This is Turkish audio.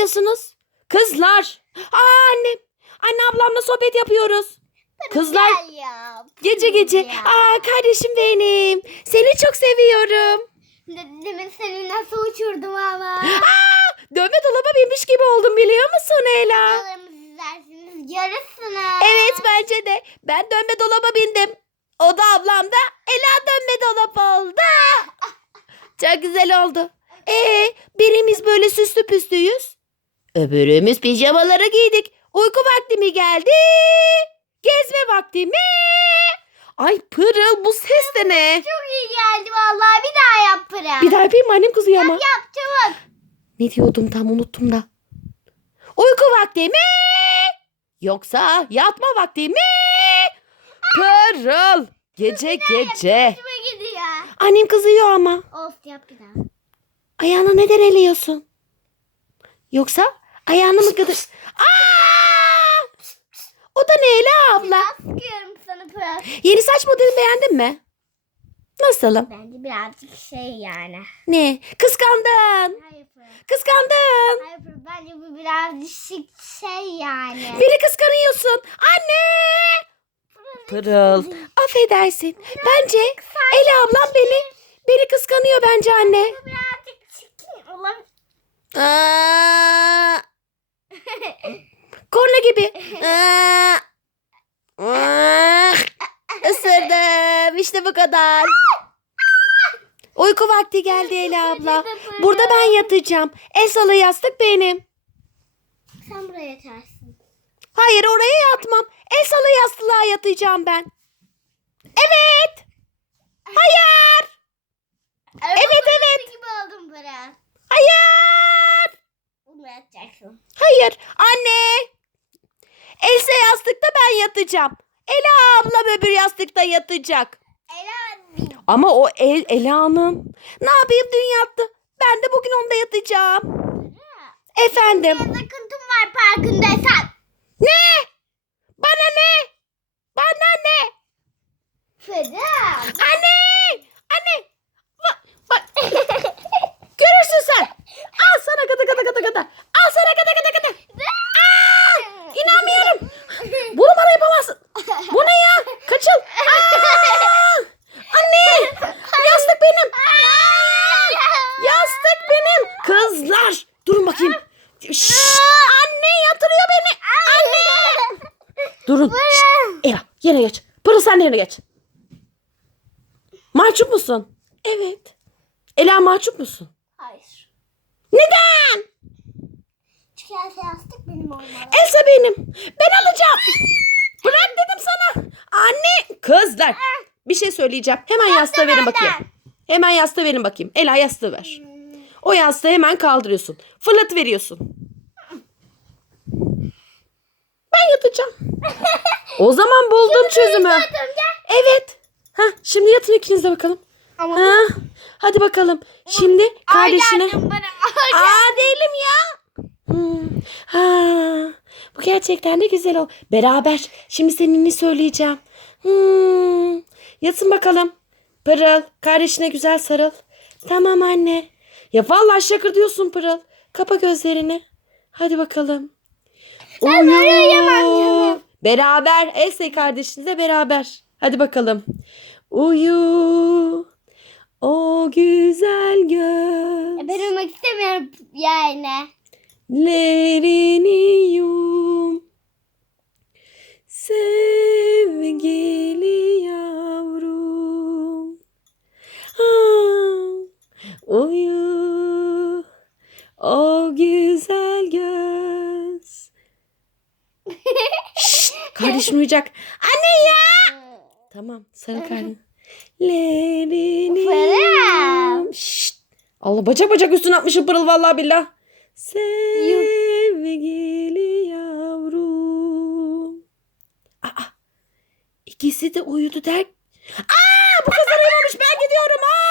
yapıyorsunuz? Kızlar. Aa annem. Anne ablamla sohbet yapıyoruz. Kızlar ya. gece gece. Ya. Aa kardeşim benim. Seni çok seviyorum. De- Demin seni nasıl uçurdum ama. Aa dövme dolaba binmiş gibi oldum biliyor musun Ela? İzlersiniz görürsünüz. Evet bence de. Ben dönme dolaba bindim. O da ablam da Ela dönme dolap oldu. Çok güzel oldu. Ee, birimiz böyle süslü püslüyüz. Öbürümüz pijamaları giydik. Uyku vakti mi geldi? Gezme vakti mi? Ay Pırıl bu ses de ne? Çok iyi geldi vallahi bir daha yap Pıra. Bir daha yapayım mı? annem kızıyor ama. Yap çabuk. Ne diyordum tam unuttum da. Uyku vakti mi? Yoksa yatma vakti mi? Pırıl. Gece gece. Hoşuma gidiyor. Annem kızıyor ama. Of yap bir daha. Ayağına neden eliyorsun? Yoksa ayağını mı gıdır? Aa! O da ne Ela abla? Sıkıyorum sana Pıra. Yeni saç modelini beğendin mi? Nasılım? Bence birazcık şey yani. Ne? Kıskandın. Hayır. Kıskandın. Hayır bence bu birazcık şey yani. Beni kıskanıyorsun. Anne! Pırıl. Affedersin. Bence Ela ablam beni beni kıskanıyor bence anne. Bu birazcık çirkin olabilir. Aa! Korna gibi. Isırdım. İşte bu kadar. Uyku vakti geldi Ela abla. Burada ben yatacağım. El salı yastık benim. Sen buraya yatarsın. Hayır oraya yatmam. El salı yastığa yatacağım ben. Evet. Hayır. Evet, evet. gibi oldum. Hayır. Bunu yatacaksın. Hayır. Anne. Yastıkta ben yatacağım. Ela ablam öbür yastıkta yatacak. Ela Ama o el Ela'nın. Ne yapayım dün yattı. Ben de bugün onda yatacağım. Efendim. bir akıntım var farkındaysan. Ne? Bana ne? Bana ne? Pıra. Anne! Anne! Bak, bak. Görürsün sen. Al sana gıdı gıdı gıdı gıdı. Al sana gıdı gıdı gıdı. Aa! İnanmıyorum. Bunu bana yapamazsın. Bu ne ya? Kaçıl. Aa! Anne! Yastık benim. Yastık benim. Kızlar. Durun bakayım. Şşş! Anne yatırıyor beni. Anne! Durun. Şşt! Ela yerine geç. Pırıl sen de yerine geç. Mahcup musun? Evet. Ela mahcup musun? Hayır. Neden? Çünkü her yastık benim olmalı. Elsa benim. Ben alacağım. Bırak dedim sana. Anne. Kızlar. Bir şey söyleyeceğim. Hemen yastığı verin bakayım. Hemen yastığı verin bakayım. Ela yastığı ver. O yastığı hemen kaldırıyorsun. Fırlat veriyorsun. Ben yatacağım. O zaman buldum çözümü. Yattım gel. Evet. Ha, şimdi yatın ikiniz de bakalım. Ama Ha, hadi bakalım. Şimdi kardeşine. Aa değilim ya. Hmm. Ha, bu gerçekten de güzel o. Beraber. Şimdi seninle söyleyeceğim. Hmm. Yatın bakalım. Pırıl. Kardeşine güzel sarıl. Tamam anne. Ya vallahi şakır diyorsun Pırıl. Kapa gözlerini. Hadi bakalım. Ben böyle canım. Beraber. Esey kardeşinizle beraber. Hadi bakalım. Uyu. O güzel göz. Ben uyumak istemiyorum yani. Lerini yum Sevgili Kardeşin uyuyacak. Anne ya. Tamam sarıl karnını. Lerini. Şşt. Allah bacak bacak üstüne atmışım pırıl vallahi billah. Sevgili yavrum. Aa, ikisi de uyudu der. Aa, bu kızlar uyumamış ben gidiyorum. Aa.